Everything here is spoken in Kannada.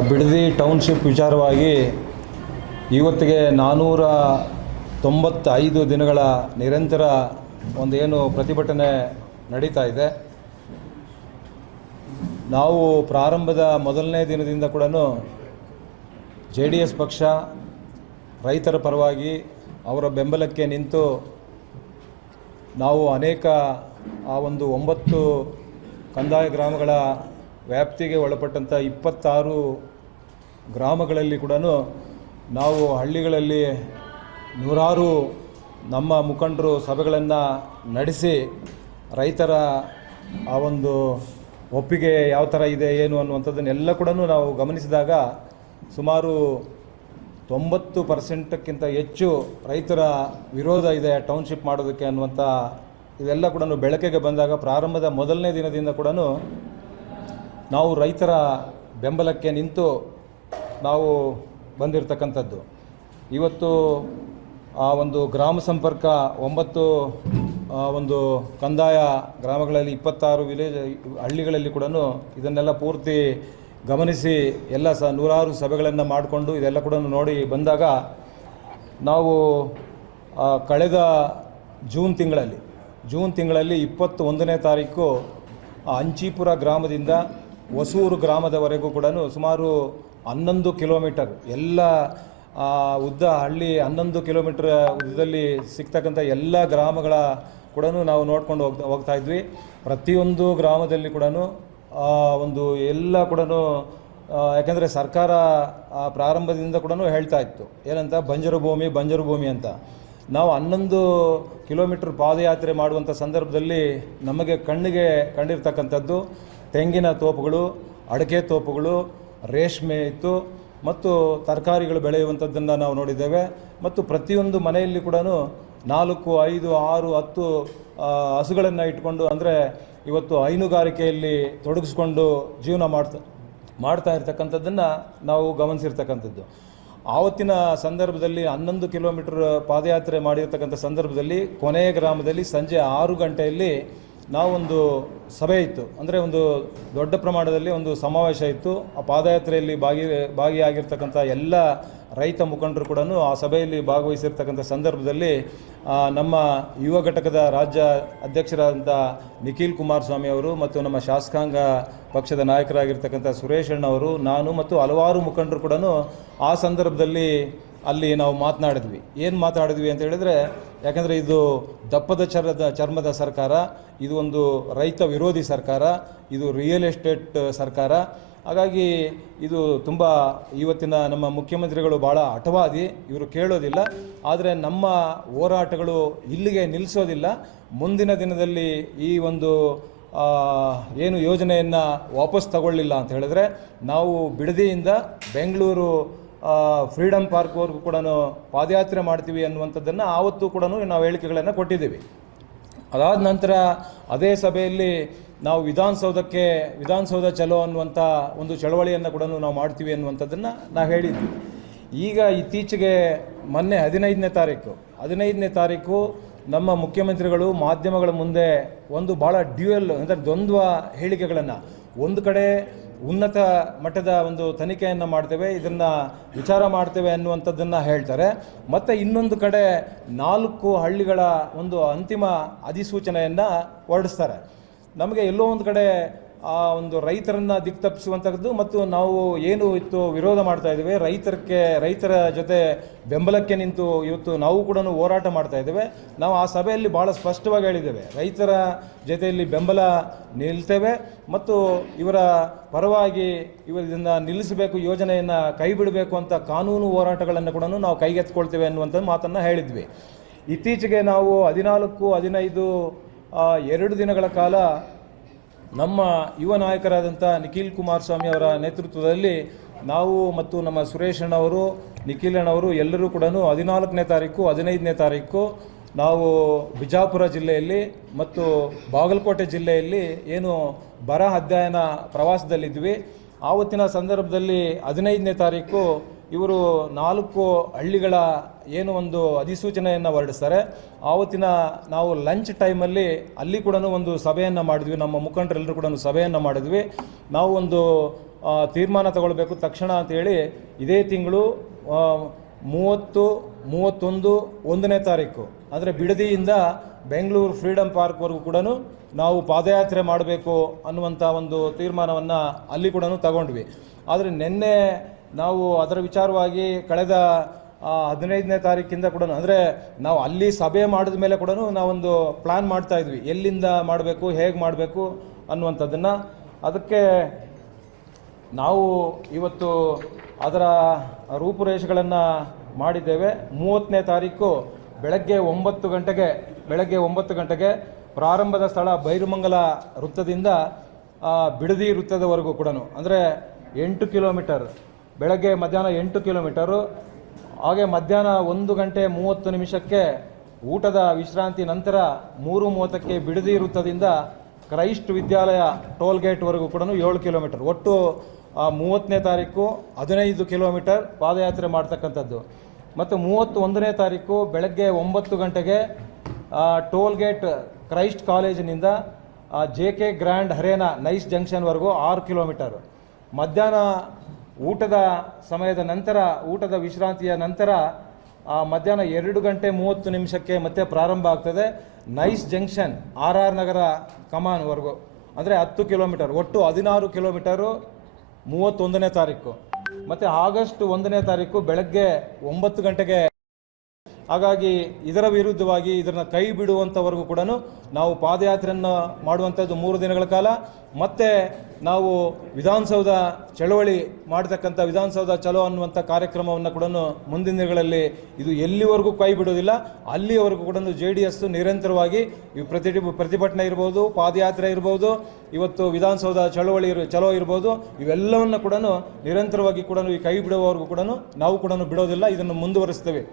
ಬಿಡದಿ ಟೌನ್ಶಿಪ್ ವಿಚಾರವಾಗಿ ಇವತ್ತಿಗೆ 495 ದಿನಗಳ ನಿರಂತರ ಒಂದೇನು ಪ್ರತಿಭಟನೆ ನಡೀತಾ ಇದೆ. ನಾವು ಪ್ರಾರಂಭದ ಮೊದಲನೇ ದಿನದಿಂದ ಕೂಡ JDS ಪಕ್ಷ ರೈತರ ಪರವಾಗಿ ಅವರ ಬೆಂಬಲಕ್ಕೆ ನಿಂತು ನಾವು ಅನೇಕ ಆ ಒಂದು 9 ಕಂದಾಯ ಗ್ರಾಮಗಳ ವ್ಯಾಪ್ತಿಗೆ ಒಳಪಟ್ಟಂಥ 26 ಗ್ರಾಮಗಳಲ್ಲಿ ಕೂಡ ನಾವು ಹಳ್ಳಿಗಳಲ್ಲಿ ನೂರಾರು ನಮ್ಮ ಮುಖಂಡರು ಸಭೆಗಳನ್ನು ನಡೆಸಿ ರೈತರ ಆ ಒಂದು ಒಪ್ಪಿಗೆ ಯಾವ ಥರ ಇದೆ ಏನು ಅನ್ನುವಂಥದ್ದನ್ನೆಲ್ಲ ಕೂಡ ನಾವು ಗಮನಿಸಿದಾಗ ಸುಮಾರು 90% ಹೆಚ್ಚು ರೈತರ ವಿರೋಧ ಇದೆ ಟೌನ್ಶಿಪ್ ಮಾಡೋದಕ್ಕೆ ಅನ್ನುವಂಥ ಇದೆಲ್ಲ ಕೂಡ ಬೆಳಕಿಗೆ ಬಂದಾಗ ಪ್ರಾರಂಭದ ಮೊದಲನೇ ದಿನದಿಂದ ಕೂಡ ನಾವು ರೈತರ ಬೆಂಬಲಕ್ಕೆ ನಿಂತು ನಾವು ಬಂದಿರತಕ್ಕಂಥದ್ದು. ಇವತ್ತು ಆ ಒಂದು ಗ್ರಾಮ ಸಂಪರ್ಕ 9 ಒಂದು ಕಂದಾಯ ಗ್ರಾಮಗಳಲ್ಲಿ 26 ವಿಲೇಜ್ ಹಳ್ಳಿಗಳಲ್ಲಿ ಕೂಡ ಇದನ್ನೆಲ್ಲ ಪೂರ್ತಿ ಗಮನಿಸಿ ಎಲ್ಲ ನೂರಾರು ಸಭೆಗಳನ್ನು ಮಾಡಿಕೊಂಡು ಇದೆಲ್ಲ ಕೂಡ ನೋಡಿ ಬಂದಾಗ ನಾವು ಕಳೆದ ಜೂನ್ ತಿಂಗಳಲ್ಲಿ 21ನೇ ತಾರೀಕು ಅಂಚೀಪುರ ಗ್ರಾಮದಿಂದ ಹೊಸೂರು ಗ್ರಾಮದವರೆಗೂ ಕೂಡ ಸುಮಾರು 11 ಕಿಲೋಮೀಟರ್ ಎಲ್ಲ ಉದ್ದ ಹಳ್ಳಿ 11 ಕಿಲೋಮೀಟರ್ ಉದ್ದದಲ್ಲಿ ಸಿಗ್ತಕ್ಕಂಥ ಎಲ್ಲ ಗ್ರಾಮಗಳ ಕೂಡ ನಾವು ನೋಡ್ಕೊಂಡು ಹೋಗ್ತಾ ಇದ್ವಿ. ಪ್ರತಿಯೊಂದು ಗ್ರಾಮದಲ್ಲಿ ಕೂಡ ಒಂದು ಎಲ್ಲ ಕೂಡ ಯಾಕೆಂದರೆ ಸರ್ಕಾರ ಪ್ರಾರಂಭದಿಂದ ಕೂಡ ಹೇಳ್ತಾ ಇತ್ತು ಏನಂತ ಬಂಜರು ಭೂಮಿ ಅಂತ. ನಾವು 11 ಕಿಲೋಮೀಟರ್ ಪಾದಯಾತ್ರೆ ಮಾಡುವಂಥ ಸಂದರ್ಭದಲ್ಲಿ ನಮಗೆ ಕಣ್ಣಿಗೆ ಕಂಡಿರ್ತಕ್ಕಂಥದ್ದು ತೆಂಗಿನ ತೋಪುಗಳು, ಅಡಿಕೆ ತೋಪುಗಳು, ರೇಷ್ಮೆ ಇತ್ತು ಮತ್ತು ತರಕಾರಿಗಳು ಬೆಳೆಯುವಂಥದ್ದನ್ನು ನಾವು ನೋಡಿದ್ದೇವೆ. ಮತ್ತು ಪ್ರತಿಯೊಂದು ಮನೆಯಲ್ಲಿ ಕೂಡ 4, 5, 6, 10 ಹಸುಗಳನ್ನು ಇಟ್ಕೊಂಡು ಅಂದರೆ ಇವತ್ತು ಹೈನುಗಾರಿಕೆಯಲ್ಲಿ ತೊಡಗಿಸ್ಕೊಂಡು ಜೀವನ ಮಾಡ್ತಾ ಇರ್ತಕ್ಕಂಥದ್ದನ್ನು ನಾವು ಗಮನಿಸಿರ್ತಕ್ಕಂಥದ್ದು. ಆವತ್ತಿನ ಸಂದರ್ಭದಲ್ಲಿ 11 ಕಿಲೋಮೀಟರ್ ಪಾದಯಾತ್ರೆ ಮಾಡಿರ್ತಕ್ಕಂಥ ಸಂದರ್ಭದಲ್ಲಿ ಕೊನೆಯ ಗ್ರಾಮದಲ್ಲಿ ಸಂಜೆ 6 ಗಂಟೆಯಲ್ಲಿ ನಾವೊಂದು ಸಭೆ ಇತ್ತು, ಅಂದರೆ ಒಂದು ದೊಡ್ಡ ಪ್ರಮಾಣದಲ್ಲಿ ಒಂದು ಸಮಾವೇಶ ಇತ್ತು. ಆ ಪಾದಯಾತ್ರೆಯಲ್ಲಿ ಭಾಗಿಯಾಗಿರ್ತಕ್ಕಂಥ ಎಲ್ಲ ರೈತ ಮುಖಂಡರು ಕೂಡ ಆ ಸಭೆಯಲ್ಲಿ ಭಾಗವಹಿಸಿರ್ತಕ್ಕಂಥ ಸಂದರ್ಭದಲ್ಲಿ ನಮ್ಮ ಯುವ ಘಟಕದ ರಾಜ್ಯ ಅಧ್ಯಕ್ಷರಾದಂಥ ನಿಖಿಲ್ ಕುಮಾರಸ್ವಾಮಿ ಅವರು ಮತ್ತು ನಮ್ಮ ಶಾಸಕಾಂಗ ಪಕ್ಷದ ನಾಯಕರಾಗಿರ್ತಕ್ಕಂಥ ಸುರೇಶ್ ಅಣ್ಣವರು, ನಾನು ಮತ್ತು ಹಲವಾರು ಮುಖಂಡರು ಕೂಡ ಆ ಸಂದರ್ಭದಲ್ಲಿ ಅಲ್ಲಿ ನಾವು ಮಾತನಾಡಿದ್ವಿ. ಏನು ಮಾತಾಡಿದ್ವಿ ಅಂತ ಹೇಳಿದರೆ, ಯಾಕಂದರೆ ಇದು ದಪ್ಪದ ಚರ್ಮದ ಸರ್ಕಾರ, ಇದು ಒಂದು ರೈತ ವಿರೋಧಿ ಸರ್ಕಾರ, ಇದು ರಿಯಲ್ ಎಸ್ಟೇಟ್ ಸರ್ಕಾರ. ಹಾಗಾಗಿ ಇದು ತುಂಬ ಇವತ್ತಿನ ನಮ್ಮ ಮುಖ್ಯಮಂತ್ರಿಗಳು ಭಾಳ ಹಠವಾದಿ, ಇವರು ಕೇಳೋದಿಲ್ಲ. ಆದರೆ ನಮ್ಮ ಹೋರಾಟಗಳು ಇಲ್ಲಿಗೆ ನಿಲ್ಲಿಸೋದಿಲ್ಲ. ಮುಂದಿನ ದಿನದಲ್ಲಿ ಈ ಒಂದು ಏನು ಯೋಜನೆಯನ್ನು ವಾಪಸ್ ತಗೊಳ್ಳಿಲ್ಲ ಅಂತ ಹೇಳಿದ್ರೆ ನಾವು ಬಿಡದಿಯಿಂದ ಬೆಂಗಳೂರು ಫ್ರೀಡಮ್ ಪಾರ್ಕ್ವರೆಗೂ ಕೂಡ ಪಾದಯಾತ್ರೆ ಮಾಡ್ತೀವಿ ಅನ್ನುವಂಥದ್ದನ್ನು ಆವತ್ತು ಕೂಡ ನಾವು ಹೇಳಿಕೆಗಳನ್ನು ಕೊಟ್ಟಿದ್ದೀವಿ. ಅದಾದ ನಂತರ ಅದೇ ಸಭೆಯಲ್ಲಿ ನಾವು ವಿಧಾನಸೌಧ ಚಲೋ ಅನ್ನುವಂಥ ಒಂದು ಚಳವಳಿಯನ್ನು ಕೂಡ ನಾವು ಮಾಡ್ತೀವಿ ಅನ್ನುವಂಥದ್ದನ್ನು ನಾವು ಹೇಳಿದ್ವಿ. ಈಗ ಇತ್ತೀಚೆಗೆ ಮೊನ್ನೆ 15ನೇ ತಾರೀಕು ನಮ್ಮ ಮುಖ್ಯಮಂತ್ರಿಗಳು ಮಾಧ್ಯಮಗಳ ಮುಂದೆ ಒಂದು ಭಾಳ ಅಂದರೆ ದ್ವಂದ್ವ ಹೇಳಿಕೆಗಳನ್ನು, ಒಂದು ಕಡೆ ಉನ್ನತ ಮಟ್ಟದ ಒಂದು ತನಿಖೆಯನ್ನು ಮಾಡ್ತೇವೆ, ಇದನ್ನು ವಿಚಾರ ಮಾಡ್ತೇವೆ ಅನ್ನುವಂಥದ್ದನ್ನು ಹೇಳ್ತಾರೆ. ಮತ್ತು ಇನ್ನೊಂದು ಕಡೆ 4 ಹಳ್ಳಿಗಳ ಒಂದು ಅಂತಿಮ ಅಧಿಸೂಚನೆಯನ್ನು ಹೊರಡಿಸ್ತಾರೆ. ನಮಗೆ ಎಲ್ಲೋ ಒಂದು ಕಡೆ ಆ ಒಂದು ರೈತರನ್ನು ದಿಕ್ತಪ್ಪಿಸುವಂಥದ್ದು ಮತ್ತು ನಾವು ಏನು ಇತ್ತು ವಿರೋಧ ಮಾಡ್ತಾ ಇದ್ದೇವೆ, ರೈತರ ಜೊತೆ ಬೆಂಬಲಕ್ಕೆ ನಿಂತು ಇವತ್ತು ನಾವು ಕೂಡ ಹೋರಾಟ ಮಾಡ್ತಾ ಇದ್ದೇವೆ. ನಾವು ಆ ಸಭೆಯಲ್ಲಿ ಭಾಳ ಸ್ಪಷ್ಟವಾಗಿ ಹೇಳಿದ್ದೇವೆ, ರೈತರ ಜೊತೆಯಲ್ಲಿ ಬೆಂಬಲ ನಿಲ್ತೇವೆ ಮತ್ತು ಇವರ ಪರವಾಗಿ ಇದನ್ನು ನಿಲ್ಲಿಸಬೇಕು, ಯೋಜನೆಯನ್ನು ಕೈ ಬಿಡಬೇಕು ಅಂತ ಕಾನೂನು ಹೋರಾಟಗಳನ್ನು ಕೂಡ ನಾವು ಕೈಗೆತ್ತಿಕೊಳ್ತೇವೆ ಅನ್ನುವಂಥ ಮಾತನ್ನು ಹೇಳಿದ್ವಿ. ಇತ್ತೀಚೆಗೆ ನಾವು 14, 15, 2 ದಿನಗಳ ಕಾಲ ನಮ್ಮ ಯುವ ನಾಯಕರಾದಂಥ ನಿಖಿಲ್ ಕುಮಾರಸ್ವಾಮಿ ಅವರ ನೇತೃತ್ವದಲ್ಲಿ ನಾವು ಮತ್ತು ನಮ್ಮ ಸುರೇಶ್ ಅಣ್ಣವರು, ನಿಖಿಲ್ ಅಣ್ಣವರು ಎಲ್ಲರೂ ಕೂಡ 14ನೇ ತಾರೀಕು 15ನೇ ತಾರೀಕು ನಾವು ಬಿಜಾಪುರ ಜಿಲ್ಲೆಯಲ್ಲಿ ಮತ್ತು ಬಾಗಲಕೋಟೆ ಜಿಲ್ಲೆಯಲ್ಲಿ ಏನು ಬರ ಅಧ್ಯಯನ ಪ್ರವಾಸದಲ್ಲಿದ್ವಿ. ಆವತ್ತಿನ ಸಂದರ್ಭದಲ್ಲಿ 15ನೇ ತಾರೀಕು ಇವರು 4 ಹಳ್ಳಿಗಳ ಏನು ಒಂದು ಅಧಿಸೂಚನೆಯನ್ನು ಹೊರಡಿಸ್ತಾರೆ. ಆವತ್ತಿನ ನಾವು ಲಂಚ್ ಟೈಮಲ್ಲಿ ಅಲ್ಲಿ ಕೂಡ ಒಂದು ಸಭೆಯನ್ನು ಮಾಡಿದ್ವಿ, ನಮ್ಮ ಮುಖಂಡರೆಲ್ಲರೂ ಕೂಡ ಸಭೆಯನ್ನು ಮಾಡಿದ್ವಿ. ನಾವು ಒಂದು ತೀರ್ಮಾನ ತಗೊಳ್ಬೇಕು ತಕ್ಷಣ ಅಂತೇಳಿ ಇದೇ ತಿಂಗಳು 30, 31, 1ನೇ ತಾರೀಕು ಅಂದರೆ ಬಿಡದಿಯಿಂದ ಬೆಂಗಳೂರು ಫ್ರೀಡಮ್ ಪಾರ್ಕ್ವರೆಗೂ ಕೂಡ ನಾವು ಪಾದಯಾತ್ರೆ ಮಾಡಬೇಕು ಅನ್ನುವಂಥ ಒಂದು ತೀರ್ಮಾನವನ್ನು ಅಲ್ಲಿ ಕೂಡ ತಗೊಂಡ್ವಿ. ಆದರೆ ನಿನ್ನೆ ನಾವು ಅದರ ವಿಚಾರವಾಗಿ ಕಳೆದ 15ನೇ ತಾರೀಕಿಂದ ಕೂಡ ಅಂದರೆ ನಾವು ಅಲ್ಲಿ ಸಭೆ ಮಾಡಿದ ಮೇಲೆ ಕೂಡ ನಾವೊಂದು ಪ್ಲ್ಯಾನ್ ಮಾಡ್ತಾ ಇದ್ವಿ, ಎಲ್ಲಿಂದ ಮಾಡಬೇಕು, ಹೇಗೆ ಮಾಡಬೇಕು ಅನ್ನುವಂಥದ್ದನ್ನು. ಅದಕ್ಕೆ ನಾವು ಇವತ್ತು ಅದರ ರೂಪುರೇಷೆಗಳನ್ನು ಮಾಡಿದ್ದೇವೆ. 30ನೇ ತಾರೀಕು ಬೆಳಗ್ಗೆ 9 ಗಂಟೆಗೆ ಪ್ರಾರಂಭದ ಸ್ಥಳ ಬೈರುಮಂಗಲ ವೃತ್ತದಿಂದ ಬಿಡದಿ ವೃತ್ತದವರೆಗೂ ಕೂಡ ಅಂದರೆ 8 ಕಿಲೋಮೀಟರ್, ಬೆಳಗ್ಗೆ ಮಧ್ಯಾಹ್ನ 8 ಕಿಲೋಮೀಟರು. ಹಾಗೆ ಮಧ್ಯಾಹ್ನ 1:30 ಊಟದ ವಿಶ್ರಾಂತಿ ನಂತರ 3:30 ಬಿಡದಿ ವೃತ್ತದಿಂದ ಕ್ರೈಸ್ಟ್ ವಿದ್ಯಾಲಯ ಟೋಲ್ ಗೇಟ್ವರೆಗೂ ಕೂಡ 7 ಕಿಲೋಮೀಟರ್. ಒಟ್ಟು 30ನೇ ತಾರೀಕು 15 ಕಿಲೋಮೀಟರ್ ಪಾದಯಾತ್ರೆ ಮಾಡ್ತಕ್ಕಂಥದ್ದು. ಮತ್ತು 31ನೇ ತಾರೀಕು ಬೆಳಗ್ಗೆ 9 ಗಂಟೆಗೆ ಟೋಲ್ ಗೇಟ್ ಕ್ರೈಸ್ಟ್ ಕಾಲೇಜಿನಿಂದ JK ಗ್ರ್ಯಾಂಡ್ ಹರೇನಾ ನೈಸ್ ಜಂಕ್ಷನ್ವರೆಗೂ 6 ಕಿಲೋಮೀಟರ್. ಮಧ್ಯಾಹ್ನ ಊಟದ ಸಮಯದ ನಂತರ, ಊಟದ ವಿಶ್ರಾಂತಿಯ ನಂತರ ಮಧ್ಯಾಹ್ನ 2:30 ಮತ್ತೆ ಪ್ರಾರಂಭ ಆಗ್ತದೆ ನೈಸ್ ಜಂಕ್ಷನ್ RR ನಗರ ಕಮಾನ್ವರೆಗೂ ಅಂದರೆ 10 ಕಿಲೋಮೀಟರ್. ಒಟ್ಟು 16 ಕಿಲೋಮೀಟರು 31ನೇ ತಾರೀಕು. ಮತ್ತು ಆಗಸ್ಟ್ 1ನೇ ತಾರೀಕು ಬೆಳಗ್ಗೆ 9 ಗಂಟೆಗೆ. ಹಾಗಾಗಿ ಇದರ ವಿರುದ್ಧವಾಗಿ ಇದನ್ನು ಕೈ ಬಿಡುವಂಥವರೆಗೂ ಕೂಡ ನಾವು ಪಾದಯಾತ್ರೆಯನ್ನು ಮಾಡುವಂಥದ್ದು 3 ದಿನಗಳ ಕಾಲ. ಮತ್ತು ನಾವು ವಿಧಾನಸೌಧ ಚಳವಳಿ ಮಾಡ್ತಕ್ಕಂಥ ವಿಧಾನಸೌಧ ಚಲೋ ಅನ್ನುವಂಥ ಕಾರ್ಯಕ್ರಮವನ್ನು ಕೂಡ ಮುಂದಿನ ದಿನಗಳಲ್ಲಿ ಇದು ಎಲ್ಲಿವರೆಗೂ ಕೈ ಬಿಡೋದಿಲ್ಲ ಅಲ್ಲಿವರೆಗೂ ಕೂಡ JDS ನಿರಂತರವಾಗಿ ಈ ಪ್ರತಿಭಟನೆ ಇರ್ಬೋದು, ಪಾದಯಾತ್ರೆ ಇರ್ಬೋದು, ಇವತ್ತು ವಿಧಾನಸೌಧ ಚಲೋ ಇರ್ಬೋದು, ಇವೆಲ್ಲವನ್ನು ಕೂಡ ನಿರಂತರವಾಗಿ ಕೂಡ ಈ ಕೈ ಬಿಡುವವರೆಗೂ ಕೂಡ ನಾವು ಕೂಡ ಬಿಡೋದಿಲ್ಲ, ಇದನ್ನು ಮುಂದುವರಿಸ್ತೇವೆ.